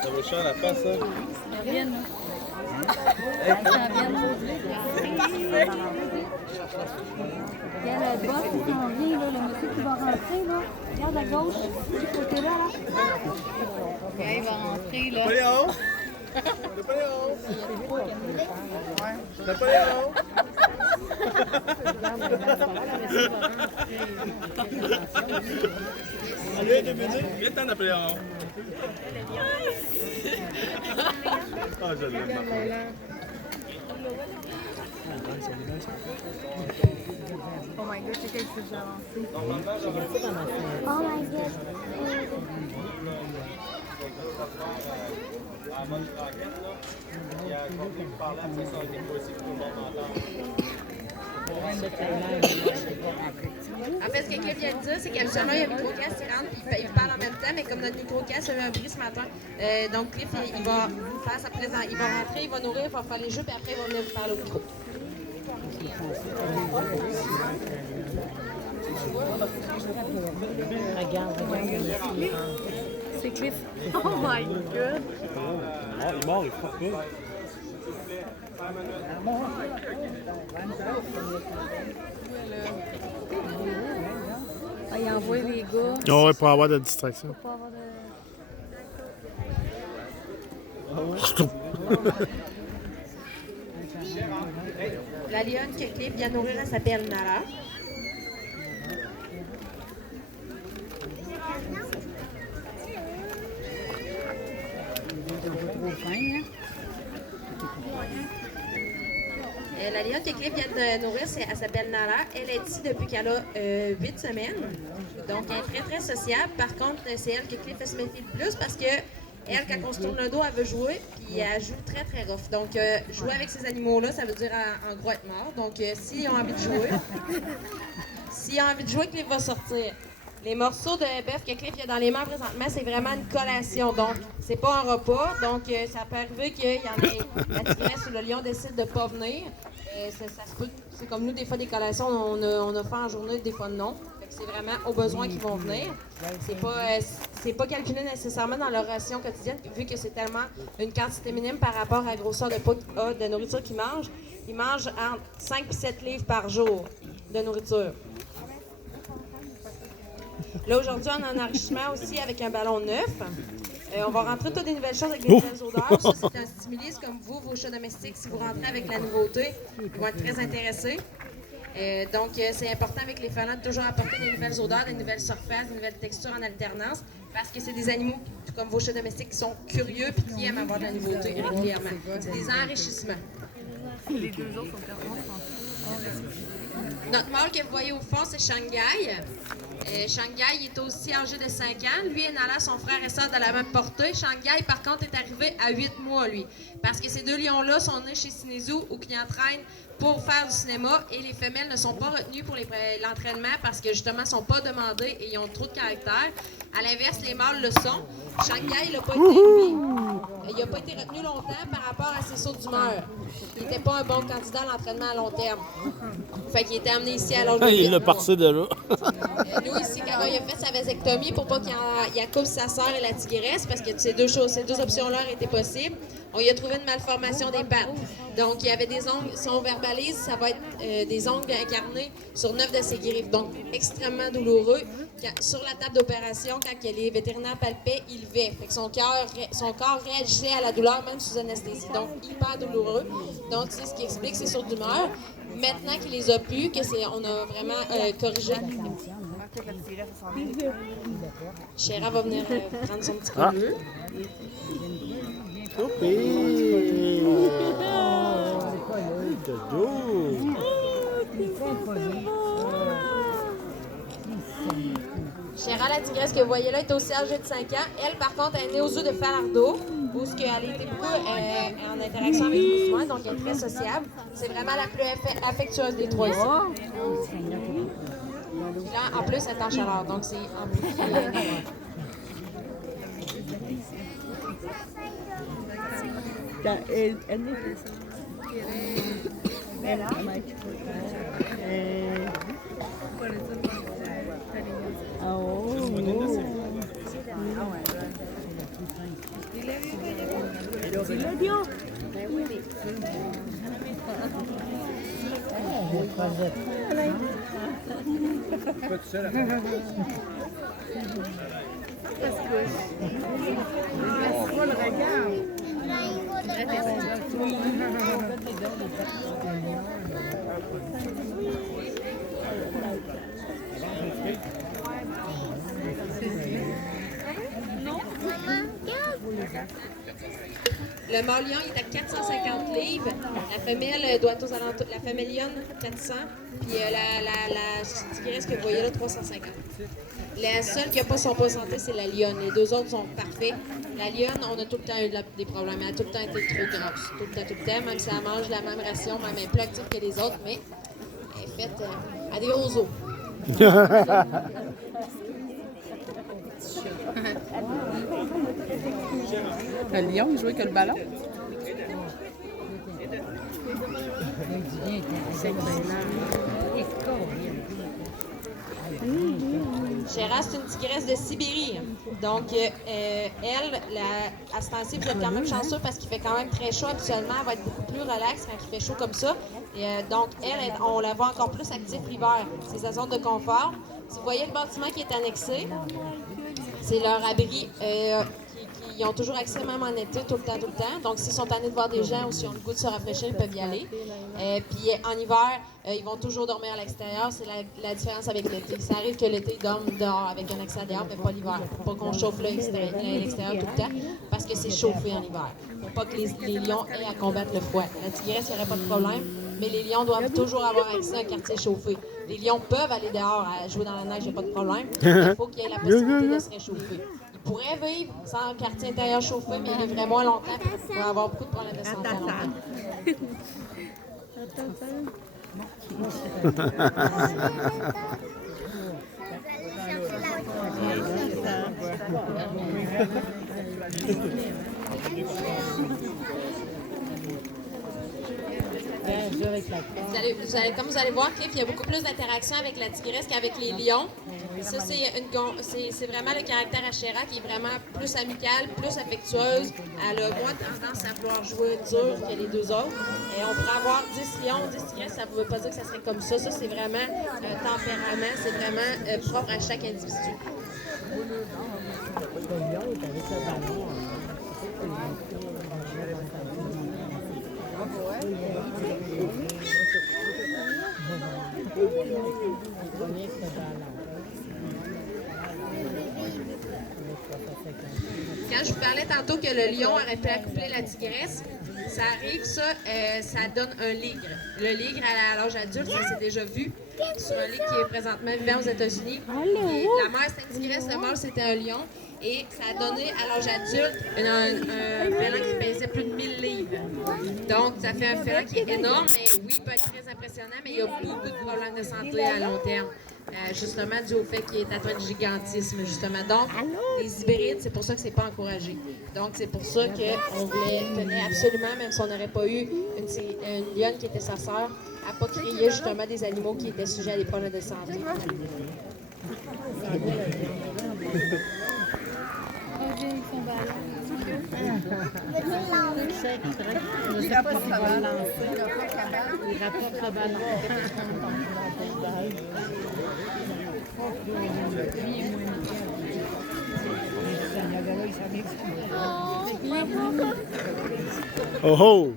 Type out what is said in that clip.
Ça vaut cher la face, ça? La vienne, là. La vienne. Regarde, le boss qui s'en vient, là, le monsieur qui va rentrer, là. Regarde à gauche, ce côté-là, là. Okay, il va rentrer, là. Napoléon! Napoléon! Napoléon! Allez, 2 minutes. Viens-t'en, Napoléon. Ah, je l'aime. Oh my god, c'est quelque chose d'avancé. Oh my God. En fait, ce que Cliff vient de dire, c'est qu'habituellement, il y a un microcast qui rentre et il parle en même temps, mais comme notre microcast a eu un bris ce matin, donc Cliff, il va faire sa présence. Il va rentrer, il va nourrir, il va faire les jeux, puis après, il va venir vous parler au micro. C'est Cliff. Oh my god. Ah, il est mort, il frappe pas. Ah, il envoie les gars. Oh, ouais, pour avoir de distraction. Pour avoir de... La lionne que Cliff vient nourrir, elle s'appelle Nala. La lionne que Cliff vient de nourrir, elle s'appelle Nala. Elle est ici depuis qu'elle a 8 semaines. Donc, elle est très, très sociable. Par contre, c'est elle que Cliff se méfie le plus parce que elle, quand on se tourne le dos, elle veut jouer, puis elle joue très, très rough. Donc, jouer avec ces animaux-là, ça veut dire en gros être mort. Donc, s'ils ont envie de jouer, Cliff va sortir. Les morceaux de bœuf que Cliff a dans les mains présentement, c'est vraiment une collation. Donc, c'est pas un repas. Donc, ça peut arriver qu'il y en ait la tigresse ou le lion décide de pas venir. Ça se peut. C'est comme nous, des fois, des collations, on a fait en journée, des fois non. Fait que c'est vraiment aux besoins qu'ils vont venir. C'est pas calculé nécessairement dans leur ration quotidienne, vu que c'est tellement une quantité minime par rapport à la grosseur de nourriture qu'ils mangent. Ils mangent entre 5 et 7 livres par jour de nourriture. Là, aujourd'hui, on a un enrichissement aussi avec un ballon neuf. On va rentrer toutes des nouvelles choses avec des nouvelles odeurs. Ça, c'est un stimulus comme vous, vos chats domestiques. Si vous rentrez avec la nouveauté, ils vont être très intéressés. Donc, c'est important avec les félins de toujours apporter des nouvelles odeurs, des nouvelles surfaces, des nouvelles textures en alternance, parce que c'est des animaux, tout comme vos chats domestiques, qui sont curieux et qui aiment avoir de la nouveauté régulièrement. C'est des enrichissements. Les deux autres sont clairement Notre mâle que vous voyez au fond, c'est Shanghai. Shanghai il est aussi âgé de 5 ans. Lui et Nala, son frère et sœur de la même portée. Shanghai, par contre, est arrivé à 8 mois, lui. Parce que ces deux lions-là sont nés chez Cinézou, où qui entraînent pour faire du cinéma. Et les femelles ne sont pas retenues pour l'entraînement parce que, justement, ne sont pas demandées et ils ont trop de caractère. À l'inverse, les mâles le sont. Shanghai, il n'a pas été, lui, il a pas été retenu longtemps par rapport à ses sauts d'humeur. Il n'était pas un bon candidat à l'entraînement à long terme. Fait qu'il était amené ici à l'âge de 8 Il l'a mois. parti de là. Nous, ici, quand il a fait sa vasectomie pour pas qu'il accoupe sa sœur et la tigresse, parce que ces deux options-là étaient possibles, on y a trouvé une malformation des pattes. Donc, il y avait des ongles, si on verbalise, ça va être des ongles incarnés sur 9 de ses griffes. Donc, extrêmement douloureux. Sur la table d'opération, quand les vétérinaires palpaient, il levait. Fait que son corps réagissait à la douleur, même sous anesthésie. Donc, hyper douloureux. Donc, c'est ce qui explique ses sauts d'humeur. Maintenant qu'il les a pu, on a vraiment corrigé. Chéra va venir prendre son petit coup bleu. Chéra, la tigresse que vous voyez là, est aussi âgée de 5 ans. Elle, par contre, elle est née aux zoo de Falardeau, où elle a été beaucoup en interaction avec les soins, donc elle est très sociable. C'est vraiment la plus affectueuse des trois ici. Puis là, en plus, elle est en chaleur, donc c'est amplifié. C'est le lion. Pas tout seul à Le mâle lion il est à 450 livres. La femelle doit être aux alentours. La femelle lionne, 400. Puis la tigresse que vous voyez là, 350. La seule qui n'a pas son poids santé, c'est la lionne. Les deux autres sont parfaits. La lionne, on a tout le temps eu des problèmes. Elle a tout le temps été trop grosse. Tout le temps. Même si elle mange la même ration, même elle est plus active que les autres, mais elle est faite à des gros os. Le lion, il jouait que le ballon. Chéra, c'est une tigresse de Sibérie. Donc, elle, à ce temps-ci, vous êtes quand même chanceux parce qu'il fait quand même très chaud. Habituellement, elle va être beaucoup plus relaxe quand il fait chaud comme ça. Et, donc, elle, on la voit encore plus active l'hiver. C'est sa zone de confort. Si vous voyez le bâtiment qui est annexé, c'est leur abri. Ils ont toujours accès, même en été, tout le temps. Donc, s'ils sont tannés de voir des gens ou s'ils ont le goût de se rafraîchir, ils peuvent y aller. Puis, en hiver, ils vont toujours dormir à l'extérieur. C'est la différence avec l'été. Ça arrive que l'été, ils dorment dehors avec un extérieur, mais pas l'hiver. Pour pas qu'on chauffe l'extérieur tout le temps, parce que c'est chauffé en hiver. Pour pas que les lions aient à combattre le froid. La tigresse, il n'y aurait pas de problème, mais les lions doivent toujours avoir accès à un quartier chauffé. Les lions peuvent aller dehors à jouer dans la neige, il n'y a pas de problème. Il faut qu'il y ait la possibilité de se réchauffer. Ils pourraient vivre sans un quartier intérieur chauffé, mais ils vivraient moins longtemps pour avoir beaucoup de problèmes de santé à long terme. Comme vous allez voir, Cliff, il y a beaucoup plus d'interaction avec la tigresse qu'avec les lions. Ça, c'est vraiment le caractère à Chéra qui est vraiment plus amical, plus affectueuse. Elle a moins tendance à vouloir jouer dur que les deux autres. Et on pourrait avoir 10 lions, 10 tigresses, ça ne veut pas dire que ça serait comme ça. Ça, c'est vraiment un tempérament, c'est vraiment propre à chaque individu. Quand je vous parlais tantôt que le lion aurait pu accoupler la tigresse, ça arrive, ça donne un ligre. Le ligre à l'âge adulte, ça s'est déjà vu sur un ligre qui est présentement vivant aux États-Unis. La mère c'était une tigresse, le mâle c'était un lion. Et ça a donné à l'âge adulte un félin qui pesait plus de 1000 livres. Donc, ça fait un félin qui est énorme, mais oui, il peut être très impressionnant, mais il y a beaucoup de problèmes de santé à long terme. Justement, dû au fait qu'il est atteint de gigantisme, justement. Donc, les hybrides, c'est pour ça que c'est pas encouragé. Donc, c'est pour ça qu'on tenait absolument, même si on n'aurait pas eu une lionne qui était sa sœur, à pas créer justement des animaux qui étaient sujets à des problèmes de santé. Il rapporte sa balance. Il rapporte sa balance. Oh oh!